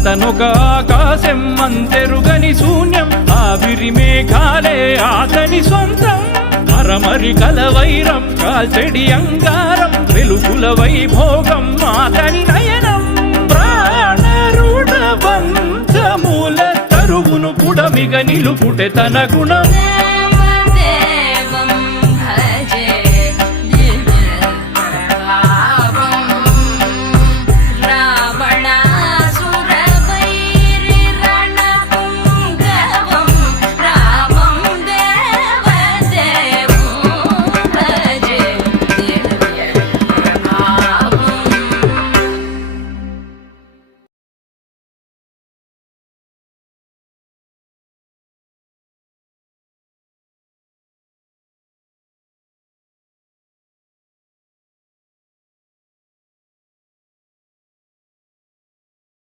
అతనొక ఆకాశం అంతెరుగని శూన్యం, ఆవిరి మేఘాలే అతని సొంతం. అరమరి కలవైరం కాల్చెడి అంగారం, వెలుగుల వైభోగం అతని నయనం. ప్రాణరుణ బంధముల తరువును పుడమిగ నిలుపుటె తన గుణం.